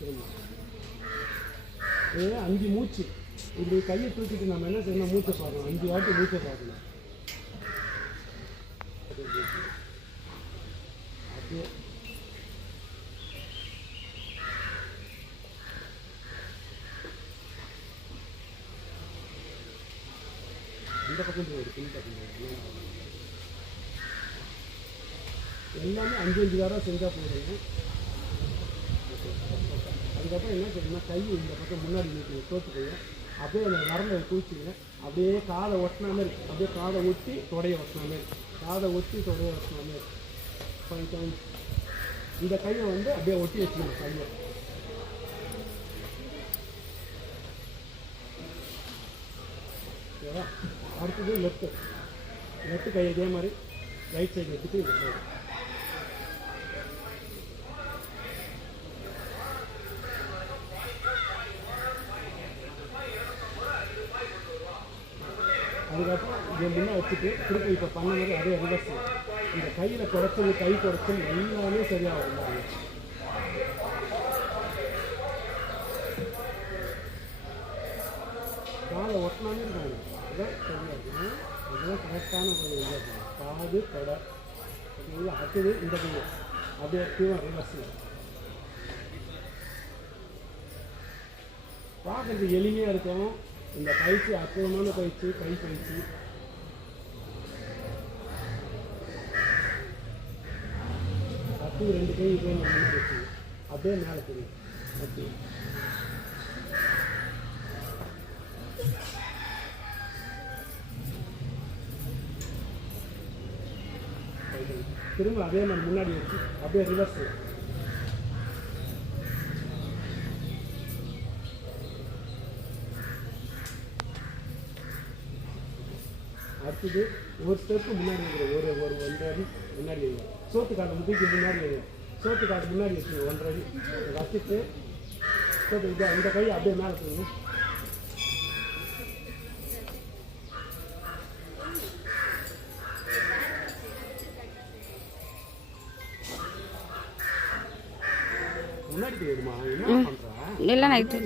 5 மூச்சு இப்படி கையை தூக்கிட்டு நம்ம என்ன செய்யணும், மூச்சை பார்க்கணும். 5 வாட்டி மூச்சை பார்க்கணும். அப்படியே இந்த பக்கம் போயிடு, பின் பக்கம் போயிடு. எல்லாமே 5 வாரம் செஞ்சால் போடுங்க. அதுக்கப்புறம் என்ன செய்யணும்னா, கை இந்த பக்கம் முன்னாடி நீட்டி தோற்றுக்கோங்க. அப்படியே அந்த வரலை தூக்கிங்க. அப்படியே காதை ஒட்டின மாதிரி, அப்படியே காதை ஒட்டி தொடைய ஒட்டின மாதிரி, காதை ஒட்டி தொடைய ஒட்டின மாதிரி 5 times. இந்த கையை வந்து அப்படியே ஒட்டி வச்சுக்கணும் கையை. ஓகேவா? அடுத்தது லெஃப்ட் கை இதே மாதிரி ரைட் சைடு வச்சுட்டு இது போகும். அதுக்கப்புறம் இதை முன்னே வச்சுட்டு திருப்பி இப்போ பண்ண மாதிரி அதே ரிவர்ஸ். இந்த கையில் குறைச்சல், கை குறைச்சல் எல்லாமே சரியாகும். காலை ஒட்டினாலே இருக்காங்க. அதான் சரியாக இருக்கணும். அதுதான் கரெக்டான ஒரு இதாக இருக்கணும். காது தொடை ஓகேங்களா? அடுத்தது இந்த கையை அப்படியே தீவிரம் ரிவர்ஸில் பார்க்குறது எளிமையாக இருக்கும். இந்த பயிற்சி அற்புதமான பயிற்சி, கை பயிற்சி. அடுத்து 2 கை இதே முன்னாடி வச்சு அப்படியே மேலே தெரியும். ஓகே, திரும்ப அதே மாதிரி முன்னாடி வச்சு அப்படியே ரிவர்ஸ். அடுத்தது ஒரு ஸ்டெப்பு முன்னாடி வைக்கிற, ஒரு 1 அடி முன்னாடி வைங்க. சோத்து காட்டை முதிக்கு முன்னாடி வைங்க. சோத்து காட்டு முன்னாடி வச்சுங்க 1 அடி வச்சுட்டு சோத்து இது இந்த கை அப்படியே மேலே போடுங்க. முன்னாடி போயிடுமா? என்ன பண்ணுறா? இல்லை நைட்டு